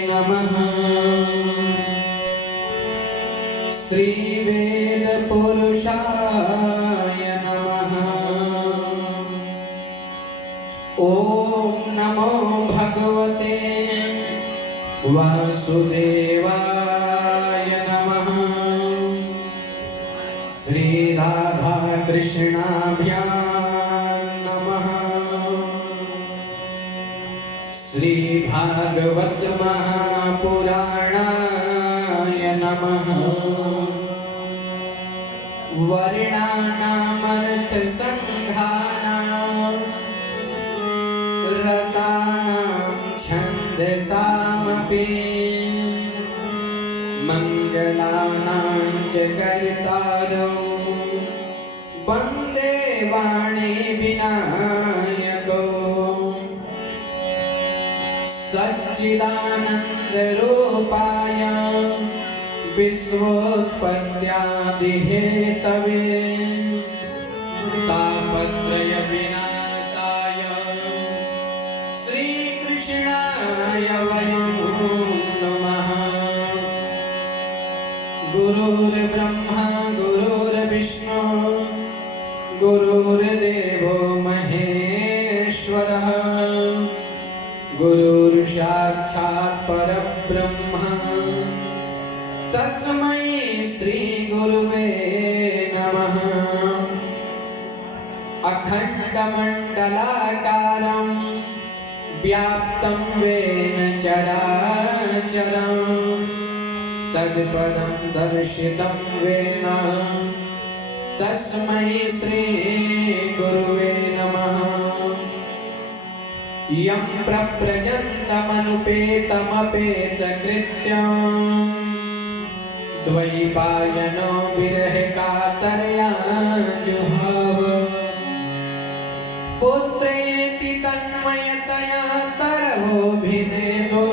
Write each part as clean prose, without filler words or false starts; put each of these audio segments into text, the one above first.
नमः। श्री वेद पुरुषाय नमः। ओम नमो भगवते वासुदेवाय नमः। श्री राधा कृष्णाभ्यां नमः। श्री भागवत महापुराणाय नमः। वर्णानामर्थ संघानां रसानां छन्दसामपि मंगलानां च कर्तारौ वन्दे वाणी विनायकौ। सच्चिदानंद रूपाय विश्वोत्पत्त्यादिहेतवे तापत्रय विनाशाय श्रीकृष्णाय वयं नमः। गुरुर्ब्रह्मा गुरुर्विष्णु गुरुर्देवो महेश्वरः। गुरुर्साक्षात् परब्रह्म तस्मै श्री गुरुवे नमः। अखण्डमण्डलाकारं व्याप्तं येन चराचरं तत्पदं दर्शितं येन तस्मै श्री गुरुवे नमः। यं प्रव्रजन्तमनुपेतमपेतकृत्यं द्वैपायनो विरह कातरया जुहाव। पुत्रेति तन्मयतया तरवोऽभिनेदो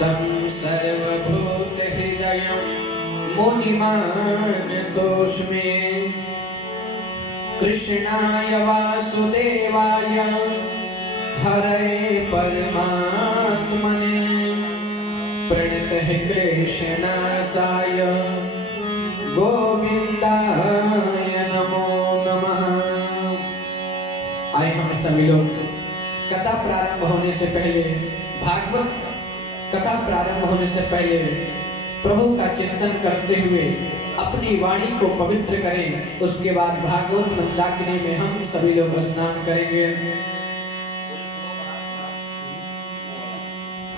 तं सर्वभूतहृदयं मुनिमानतोऽस्मि। कृष्णाय वासुदेवाय हरे परमात्मने प्रणतः कृष्णासाय गोविंदाय नमो नमः। आए हम सभी लोग कथा प्रारंभ होने से पहले भागवत कथा प्रारंभ होने से पहले प्रभु का चिंतन करते हुए अपनी वाणी को पवित्र करें। उसके बाद भागवत मंदाकिनी में हम सभी लोग स्नान करेंगे।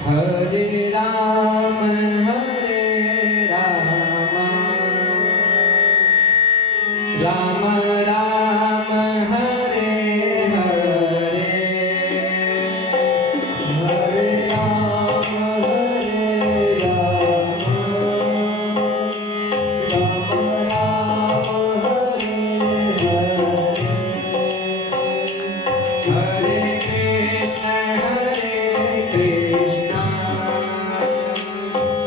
हरे राम राम राम हरे हरे, हरे राम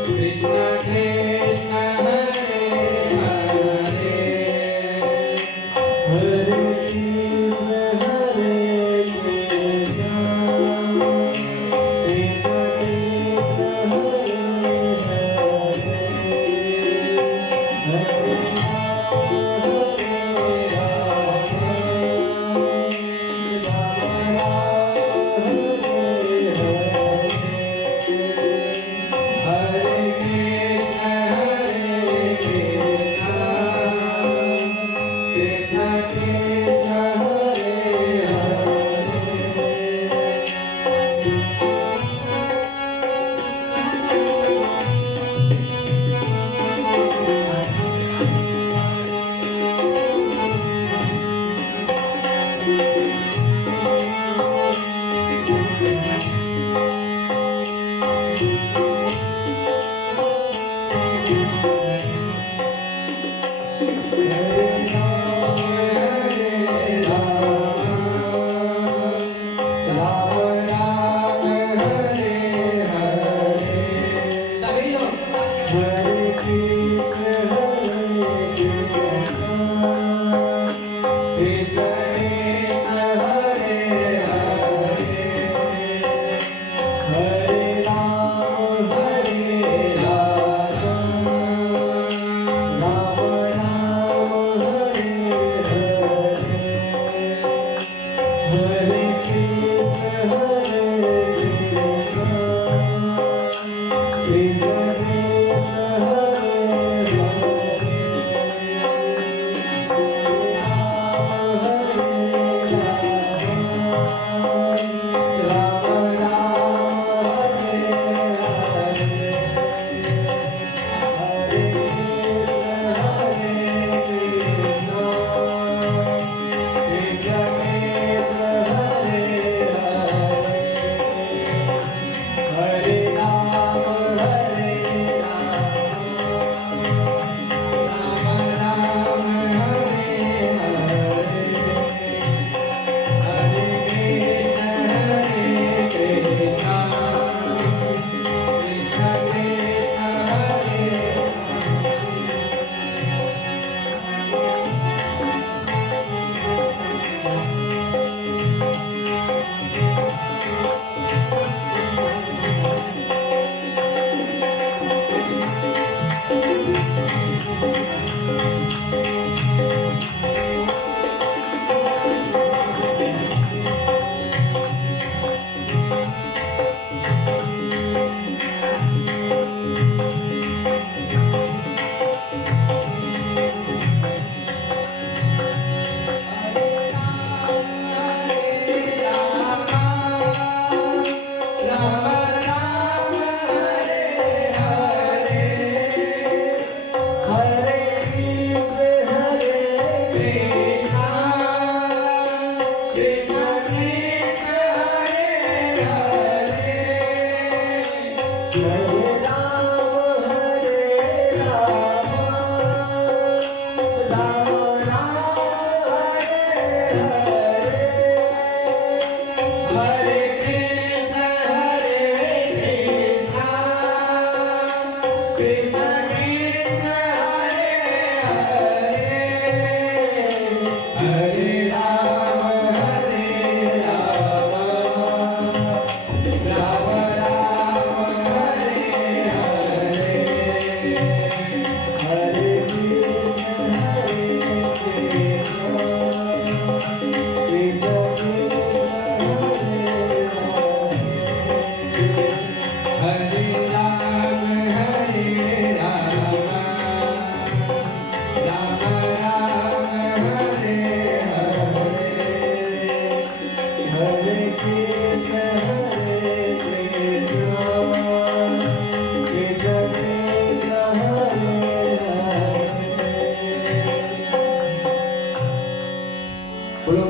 कृष्ण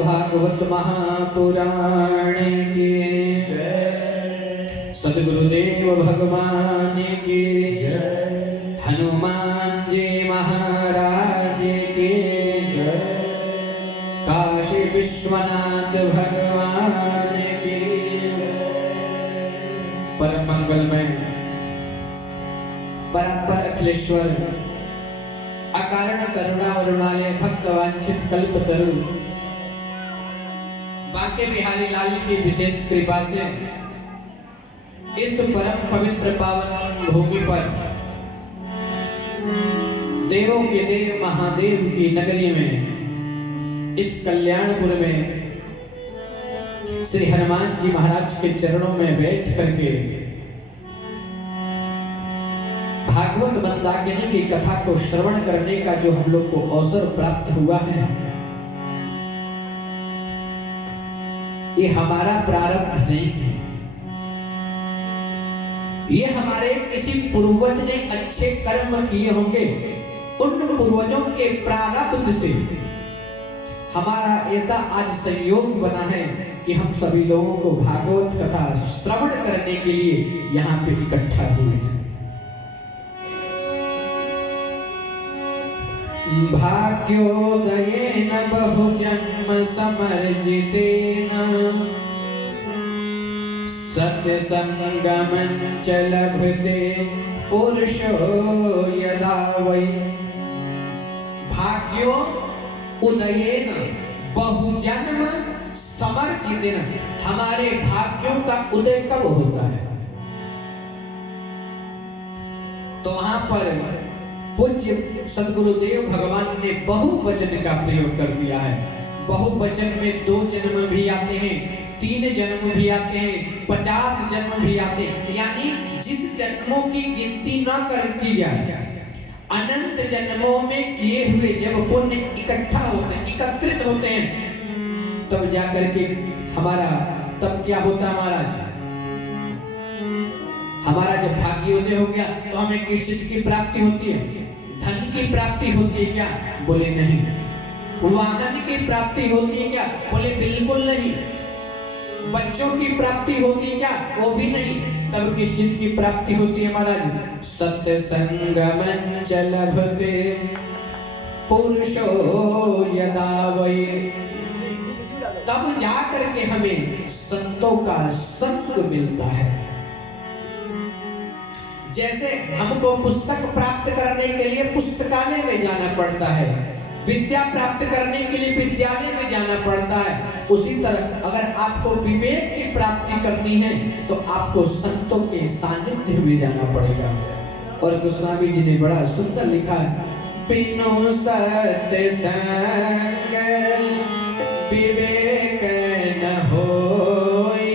भागवत महापुराण की सद्गुरुदेव भगवान की हनुमान जी महाराज की काशी विश्वनाथ भगवान की परम मंगलमय परात्पर अखिलेश्वर अकारण करुणा वरुणालय भक्त वांछित कल्पतरु बांके बिहारी लाल की विशेष कृपा से इस परम पवित्र पावन भूमि पर देवों के देव महादेव की नगरी में इस कल्याणपुर में श्री हनुमान जी महाराज के चरणों में बैठ करके भागवत मंदाकिनी की कथा को श्रवण करने का जो हम लोग को अवसर प्राप्त हुआ है, ये हमारा प्रारब्ध नहीं है। ये हमारे किसी पूर्वज ने अच्छे कर्म किए होंगे, उन पूर्वजों के प्रारब्ध से हमारा ऐसा आज संयोग बना है कि हम सभी लोगों को भागवत कथा श्रवण करने के लिए यहाँ पे इकट्ठा हुए हैं। भाग्योदयेन बहुजन्म समर्जितेन सत्संगमं च लभते पुरुषो यदा वै। भाग्यो उदयेन बहुजन्म समर्जितेन, हमारे भाग्यों का उदय कब होता है? तो वहां पर पूज्य सद्गुरुदेव भगवान ने बहुवचन का प्रयोग कर दिया है। बहुवचन में 2 जन्म भी आते हैं, 3 जन्म भी आते हैं, 50 जन्म भी आते हैं। यानी जिस जन्मों की गिनती न कर की जाए, अनंत जन्मों में किए हुए जब पुण्य इकट्ठा होते हैं, एकत्रित होते हैं, तब जाकर के तब क्या होता है हमारा जब भाग्योदय हो गया तो हमें किस चीज की प्राप्ति होती है? धन की प्राप्ति होती है क्या? बोले नहीं। वाहन की प्राप्ति होती है क्या? बोले बिल्कुल नहीं। बच्चों की प्राप्ति होती है क्या? वो भी नहीं। तब किस चीज की प्राप्ति होती है महाराज? सत्संगमं च लभते पुरुषो यदा वै। तब जाकर के हमें संतों का संग मिलता है। जैसे हमको पुस्तक प्राप्त करने के लिए पुस्तकालय में जाना पड़ता है, विद्या प्राप्त करने के लिए विद्यालय में जाना पड़ता है, उसी तरह अगर आपको विवेक की प्राप्ति करनी है तो आपको संतों के सानिध्य में जाना पड़ेगा। और गोस्वामी जी ने बड़ा सुंदर लिखा है, बिनु सत्संग विवेक न होई,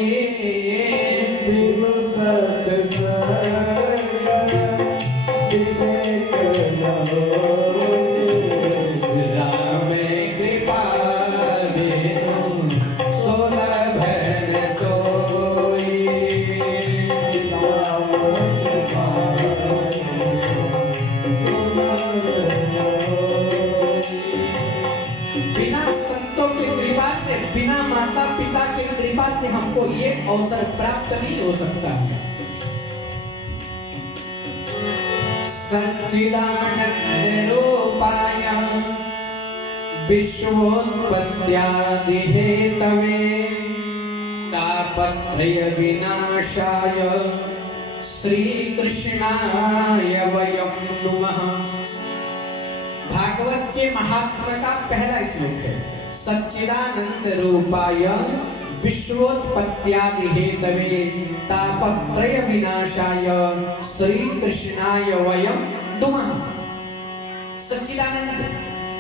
बिनु सत्संग राम कृपा बिनु सुलभ न सोई। बिना संतों की कृपा से, बिना माता पिता की कृपा से हमको ये अवसर प्राप्त नहीं हो सकता। सच्चिदानंद रूपाय विश्वोत्पत्त्यादि हेतवे तापत्रय विनाशाय श्री कृष्णाय वयं नुमः। भागवत के महात्मा का पहला श्लोक है, सच्चिदानंद रूपाय विश्वोत्पत्त्यादि हेतवे तापत्रय विनाशाय श्री कृष्णाय वयं नुमः। सच्चिदानंद,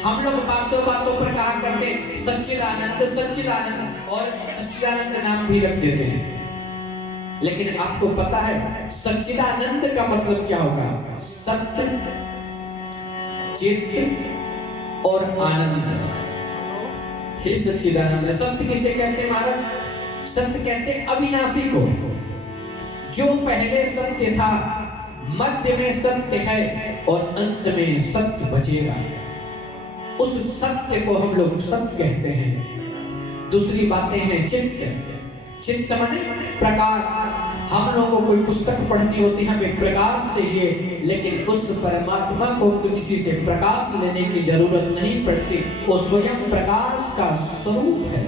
हम लोग बातों बातों पर कहा करते सच्चिदानंद सच्चिदानंद, और सच्चिदानंद नाम भी रख देते हैं, लेकिन आपको पता है सच्चिदानंद का मतलब क्या होगा? सत्य, चित्त और आनंद, हे सच्चिदानंद। सत्य किसे कहते हैं महाराज? सत्य कहते अविनाशी को, जो पहले सत्य था, मध्य में सत्य है और अंत में सत्य बचेगा, उस सत्य को हम लोग सत्य कहते हैं। दूसरी बातें हैं चित्त, चित्त माने प्रकाश। हम लोगों को कोई पुस्तक पढ़नी होती है, हमें प्रकाश चाहिए, लेकिन उस परमात्मा को किसी से प्रकाश लेने की जरूरत नहीं पड़ती, वो स्वयं प्रकाश का स्वरूप है।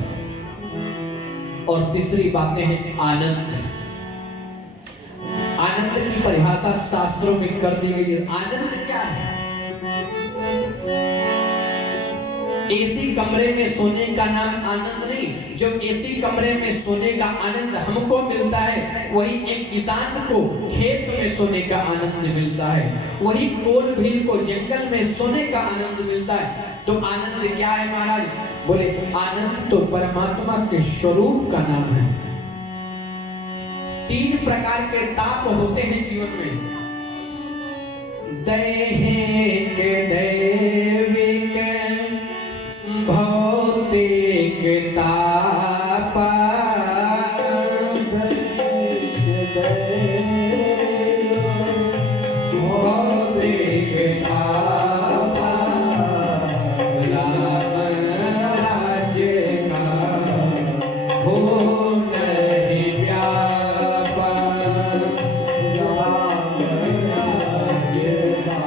और तीसरी बातें हैं आनंद। आनंद की परिभाषा शास्त्रों में कर दी गई है। आनंद क्या है? एसी कमरे में सोने का नाम आनंद नहीं। जो एसी कमरे में सोने का आनंद हमको मिलता है, वही एक किसान को खेत में सोने का आनंद मिलता है, वही कोल भील को जंगल में सोने का आनंद मिलता है। तो आनंद क्या है महाराज? बोले आनंद तो परमात्मा के स्वरूप का नाम है। 3 प्रकार के ताप होते हैं जीवन में, दैहिक, दैविक, भौतिक ताप। भौतिक ताप राम राज्य का हो नहीं व्याप, राम राज्य का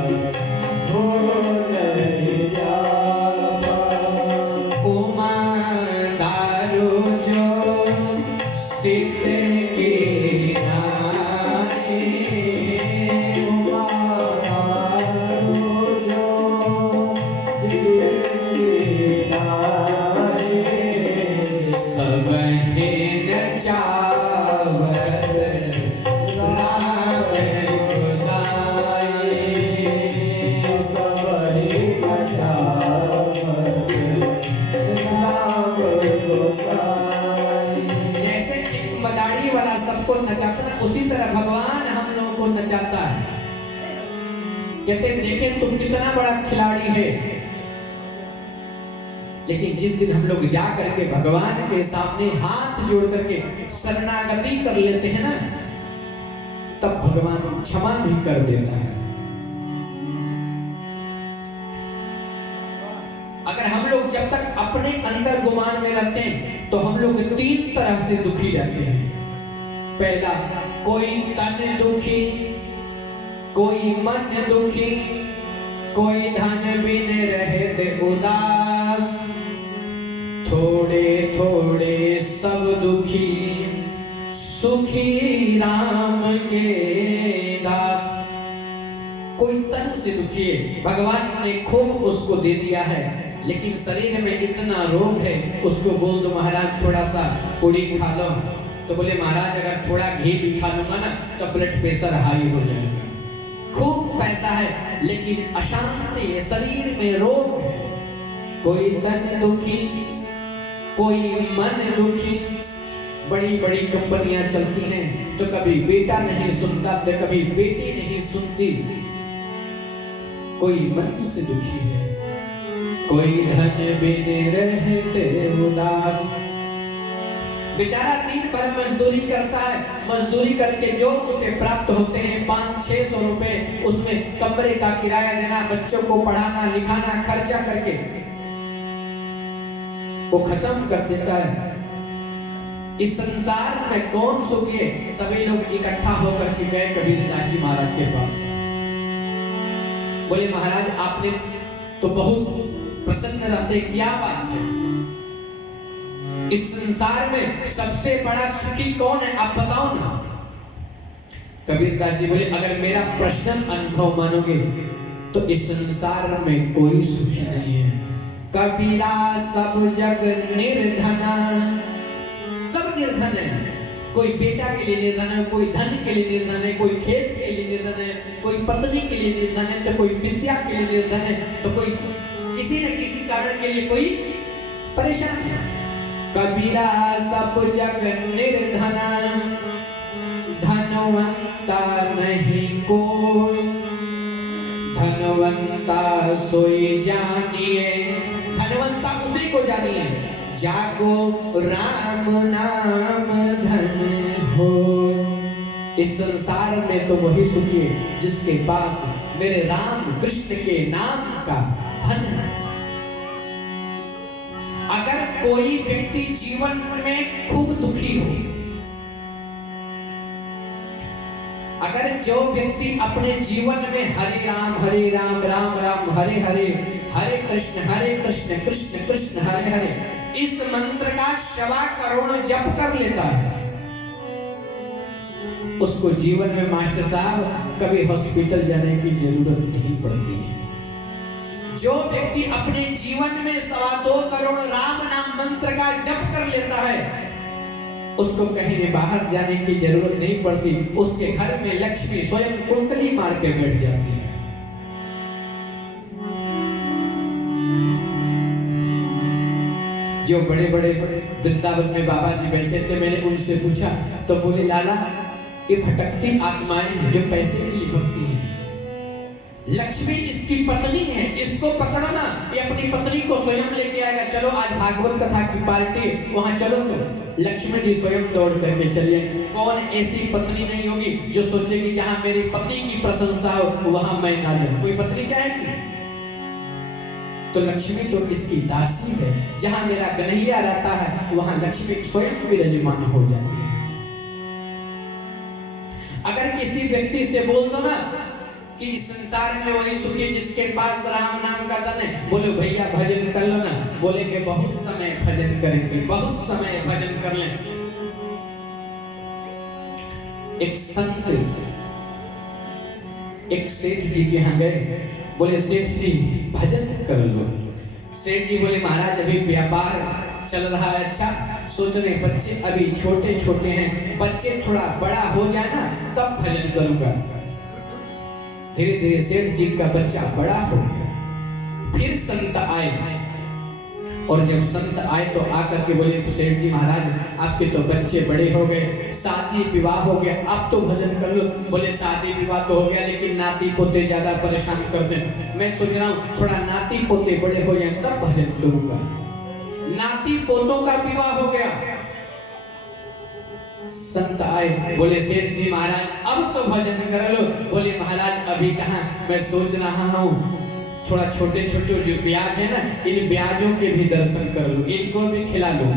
हो नहीं व्याप। उमा दारू जो सिद्ध की नाई, उमा दारू जो सिद्ध की नाई, सब है नचावत राम गोसाई, सब है नचावत राम गोसाई। जैसे एक मदारी वाला सबको नचाता ना, उसी तरह भगवान हम लोगों को नचाता है। कहते देखें तुम कितना बड़ा खिलाड़ी है, लेकिन जिस दिन हम लोग जा करके भगवान के सामने हाथ जोड़ करके शरणागति कर लेते हैं ना, तब भगवान क्षमा भी कर देता है। अगर हम लोग जब तक अपने अंदर गुमान में रहते हैं, तो हम लोग 3 तरह से दुखी रहते हैं। पहला, कोई तन दुखी, कोई मन दुखी, कोई धन बिन रहते उदास, थोड़े थोड़े सब दुखी, सुखी राम के दास। कोई तन से दुखी है, भगवान ने खूब उसको दे दिया है, लेकिन शरीर में इतना रोग है, उसको बोल दो महाराज थोड़ा सा पूरी खा लो, तो बोले महाराज अगर थोड़ा घी भी खा लूंगा ना तो ब्लड प्रेशर हाई हो जाएगा। खूब पैसा है, लेकिन अशांति है, शरीर में रोग है। कोई तन दुखी, कोई मन दुखी। बड़ी बड़ी कंपनियां चलती हैं, तो कभी बेटा नहीं सुनता, तो कभी बेटी नहीं सुनती। कोई मन से दुखी है, कोई धन बिन रहते उदास। बेचारा दिन भर मजदूरी करता है, मजदूरी करके जो उसे प्राप्त होते हैं 500-600 रुपए, उसमें कमरे का किराया देना, बच्चों को पढ़ाना लिखाना खर्चा करके वो खत्म कर देता है। इस संसार में कौन सुखी है? सभी लोग इकट्ठा होकर के गए कबीरदास जी महाराज के पास। बोले महाराज आपने तो बहुत प्रसन्न रहते, क्या बात है? इस संसार में सबसे बड़ा सुखी कौन है, आप बताओ ना। कबीरदास जी बोले अगर मेरा पर्सनल अनुभव मानोगे तो इस संसार में कोई सुखी नहीं है। कबीरा सब जग निर्धना, सब निर्धन है। कोई बेटा के लिए निर्धन है, कोई धन के लिए निर्धन है, कोई खेत के लिए निर्धन है, कोई पत्नी के लिए निर्धन है, तो कोई विद्या के लिए निर्धन है, तो कोई किसी न किसी कारण के लिए कोई परेशान है। कबीरा सब जग निर्धना, धनवंता नहीं कोई, धनवंता सोई जानिए, धनवंता उसी को जानिए, जागो राम नाम धन हो। इस संसार में तो वही सुखी है जिसके पास मेरे राम कृष्ण के नाम का धन है। अगर कोई व्यक्ति जीवन में खूब दुखी हो, अगर जो व्यक्ति अपने जीवन में हरे राम राम राम हरे हरे, हरे कृष्ण कृष्ण कृष्ण हरे हरे, इस मंत्र का 1.25 करोड़ जप कर लेता है, उसको जीवन में मास्टर साहब कभी हॉस्पिटल जाने की जरूरत नहीं पड़ती है। जो व्यक्ति अपने जीवन में 2.25 करोड़ राम नाम मंत्र का जप कर लेता है, उसको कहीं बाहर जाने की जरूरत नहीं पड़ती, उसके घर में लक्ष्मी स्वयं कुंडली मार के बैठ जाती है। जो बड़े बड़े वृंदावन में बाबा जी बैठे थे, मैंने उनसे पूछा तो बोले लाला ये भटकती आत्माएं हैं जो पैसे के लिए भक्ति है। लक्ष्मी इसकी पत्नी है, इसको पकड़ो ना, ये अपनी पत्नी को स्वयं लेके आएगा। चलो आज भागवत कथा की पार्टी, वहां चलो तो लक्ष्मी जी स्वयं दौड़ करके चलिए। कौन ऐसी पत्नी नहीं होगी जो सोचेगी जहां मेरे पति की प्रशंसा हो वहां मैं ना जाऊं? कोई पत्नी चाहेगी? तो लक्ष्मी तो इसकी दासी है, जहां मेरा कन्हैया रहता है वहां लक्ष्मी स्वयं विराजमान हो जाती है। अगर किसी व्यक्ति से बोल दो ना कि इस संसार में वही सुखी जिसके पास राम नाम का धन है, बोलो भैया भजन कर लो ना, बोलेंगे बहुत समय भजन करेंगे, बहुत समय भजन कर लें। एक संत एक सेठ जी के यहाँ गए, बोले सेठ जी भजन कर लो। सेठ जी बोले महाराज अभी व्यापार चल रहा है, अच्छा सोच रहे बच्चे अभी छोटे छोटे हैं, बच्चे थोड़ा बड़ा हो जाए ना तब भजन करूंगा। धीरे धीरे सेठ जी का बच्चा बड़ा हो गया, फिर संत आए, और जब संत आए तो आकर के बोले सेठ जी महाराज आपके तो बच्चे बड़े हो गए, शादी विवाह हो गया, आप तो भजन कर लो। बोले शादी विवाह तो हो गया लेकिन नाती पोते ज्यादा परेशान करते हैं, मैं सोच रहा हूँ थोड़ा नाती पोते बड़े हो जाए तब भजन करूंगा। नाती पोतों का विवाह हो गया, संत आए, बोले सेठ जी महाराज अब तो भजन कर लो। बोले महाराज अभी कहाँ, मैं सोच रहा हूँ थोड़ा छोटे छोटे जो ब्याज है ना, इन ब्याजों के भी दर्शन कर लूं, इनको भी खिला लूं।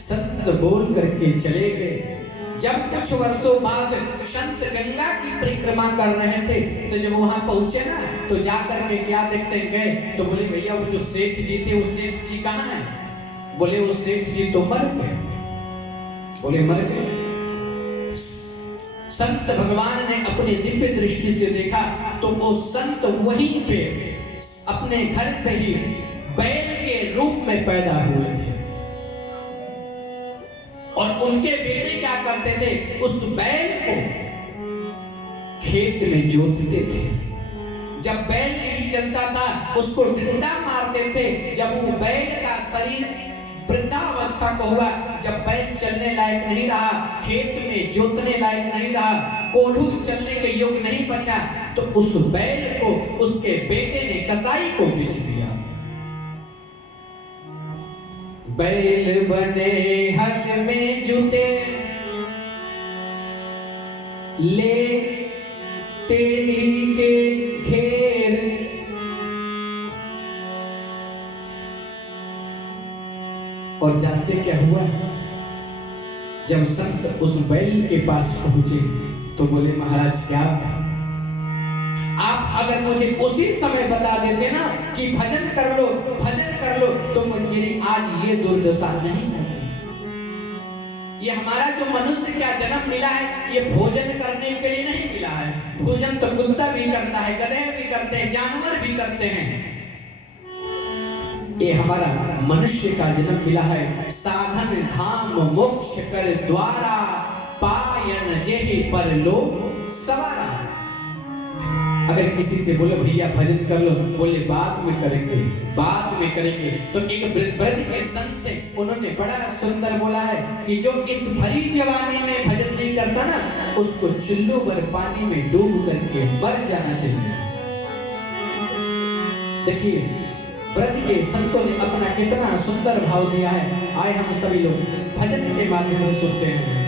संत बोल करके चले गए। जब कुछ वर्षों बाद संत गंगा की परिक्रमा कर रहे थे, तो जब वहां पहुंचे ना तो जाकर के क्या देखते गए, तो बोले भैया वो जो सेठ जी थे वो सेठ जी कहाँ हैं? बोले वो सेठ जी तो मर गए। बोले मर गए? संत भगवान ने अपनी दिव्य दृष्टि से देखा तो वो संत वहीं पे अपने घर पे ही बैल के रूप में पैदा हुए थे, और उनके बेटे क्या करते थे, उस बैल को खेत में जोतते थे। जब बैल नहीं चलता था उसको डंडा मारते थे। जब वो बैल का शरीर वृद्धावस्था को हुआ, जब बैल चलने लायक नहीं रहा, खेत में जोतने लायक नहीं रहा, कोल्हू चलने के योग्य नहीं बचा, तो उस बैल को उसके बेटे ने कसाई को बेच दिया। बैल बने हल में जुते, ले तेली के घेर, और जानते क्या हुआ? जब संत उस बैल के पास पहुंचे तो बोले महाराज क्या आप अगर मुझे उसी समय बता देते ना कि भजन कर लो तो मेरी आज ये दुर्दशा नहीं होती। ये हमारा जो मनुष्य का जन्म मिला है ये भोजन करने के लिए नहीं मिला है। भोजन तो कुत्ता भी करता है, गधे भी करते हैं, जानवर भी करते हैं। ये हमारा मनुष्य का जन्म मिला है साधन धाम मोक्ष कर द्वारा पायन जेहि पर लो सवारा। अगर किसी से बोले भैया भजन कर लो, बोले बाद में करेंगे तो एक ब्रज के संत थे, उन्होंने बड़ा सुंदर बोला है कि जो इस भरी जवानी में भजन नहीं करता ना उसको चुल्लू भर पानी में डूब करके मर जाना चाहिए। देखिए ब्रज के संतों ने अपना कितना सुंदर भाव दिया है। आए हम सभी लोग भजन के माध्यम से सुनते हैं।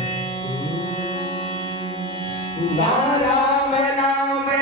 नारायण